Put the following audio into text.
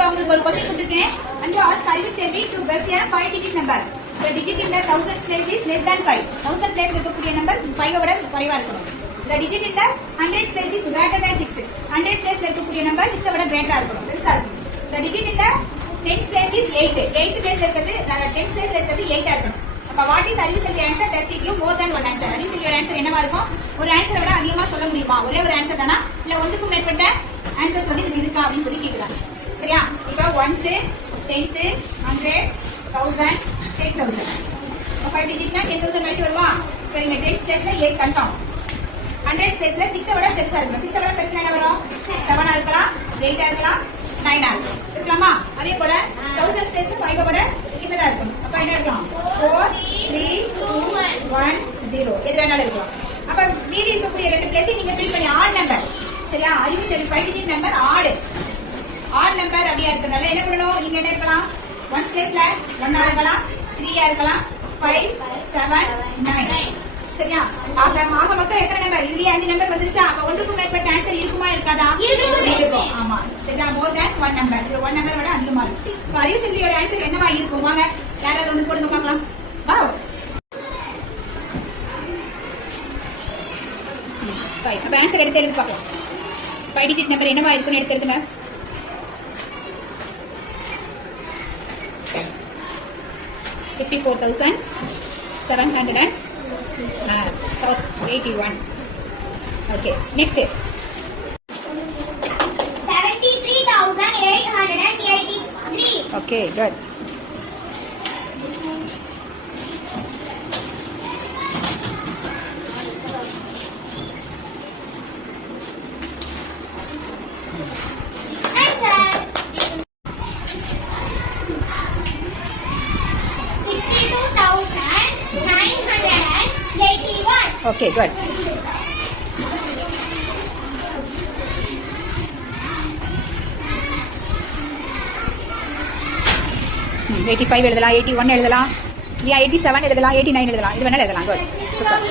இப்போ உங்களுக்கு ஒரு கொஸ்டின் கொடுத்துருக்கேன் and ask Arivu Selvi to guess a five digit number The digit thousand the is place is less than 5. Thousand இருக்கக்கூடிய number 5 விட குறைவா இருக்கணும். இந்த டிஜிட் இந்த hundred place is greater than six hundred place இருக்கக்கூடிய number 6 விட greater இருக்கணும். பெருசா இருக்கணும். இந்த டிஜிட் இந்த tenth place is eight eight place இருக்கிறது டென்த் பிளேஸ் இருக்கிறது எயிட்டா இருக்கணும். அப்ப what is Arivu answer does it more than one answer Arivu answer என்னவா இருக்கும் ஒரு ஆன்சரை விட அதிகமா சொல்ல முடியுமா ஒரே ஒரு ஆன்சர் தானா இல்ல ஒன்றுக்கும் மேற்பட்ட ஆன்சர்ஸ் வந்து இது இருக்கா அப்படின்னு சொல்லி கேட்கலாம் சரியா இப்போ ones tens hundred thousand ten thousand five டிஜிட்னா ten thousand வரைக்கும் வருமா சரிங்க டென்த் டென்ஸ் பிளேஸ்ல எயிட் கன்ஃபார்ம் ஹண்ட்ரட் பிளேஸ்ல சிக்ஸை விட பெருசா இருக்கும் சிக்ஸை விட பெருசா என்ன வரும்? செவனா இருக்கலாம் எயிட்டா இருக்கலாம் நைனா இருக்கலாம். இருக்கலாமா? அதே போல தௌசண்ட் பிளேஸ்ல ஃபைவ் விட சின்னதா இருக்கும் அப்ப என்ன இருக்கலாம்? Four three two one zero எது வேணாலும் இருக்கலாம். அப்ப மீதி இருக்கக்கூடிய ரெண்டு பிளேஸையும் நீங்க ஃபில் பண்ணி ஆட் நம்பர் சரியா? அறிவு சரி five digit number odd odd number அப்படியா இருக்கிறதால என்ன பண்ணணும்? நீங்க என்ன இருக்கலாம்? ஒன் பிளேஸ்ல ஒன்னா இருக்கலாம். த்ரீயா இருக்கலாம். ஃபைவ் செவன் நைன் சரியா? ஆக ஆக மொத்தம் எத்தனை நம்பர் இதுலயே அஞ்சு நம்பர் வந்துருச்சா? அப்ப ஒன்றுக்கும் மேற்பட்ட ஆன்சர் இருக்குமா இருக்காதா? இருக்கும். ஆமா. சரியா? மோர் தேன் ஒன் நம்பர் இது ஒன் நம்பர் விட அதிகமா இருக்கு. இப்ப அறிவு செல்வியோட ஆன்சர் என்னவா இருக்கும்? வாங்க. யாராவது வந்து போடுங்க பார்க்கலாம். வா அப்ப ஆன்சர் எடுத்து எடுத்து பார்க்கலாம். ஃபைவ் டிஜிட் நம்பர் என்னவா இருக்குன்னு எடுத்து எடுத்துங்க fifty four thousand seven hundred and eighty one okay next. Okay good Okay, good. Okay good eighty five எழுதலாம் எயிட்டி ஒன் எழுதலாம் இல்லையா? எயிட்டி செவன் எழுதலாம் எயிட்டி நைன் எழுதலாம். இது வேணாலும் எழுதலாம் குட் சூப்பர்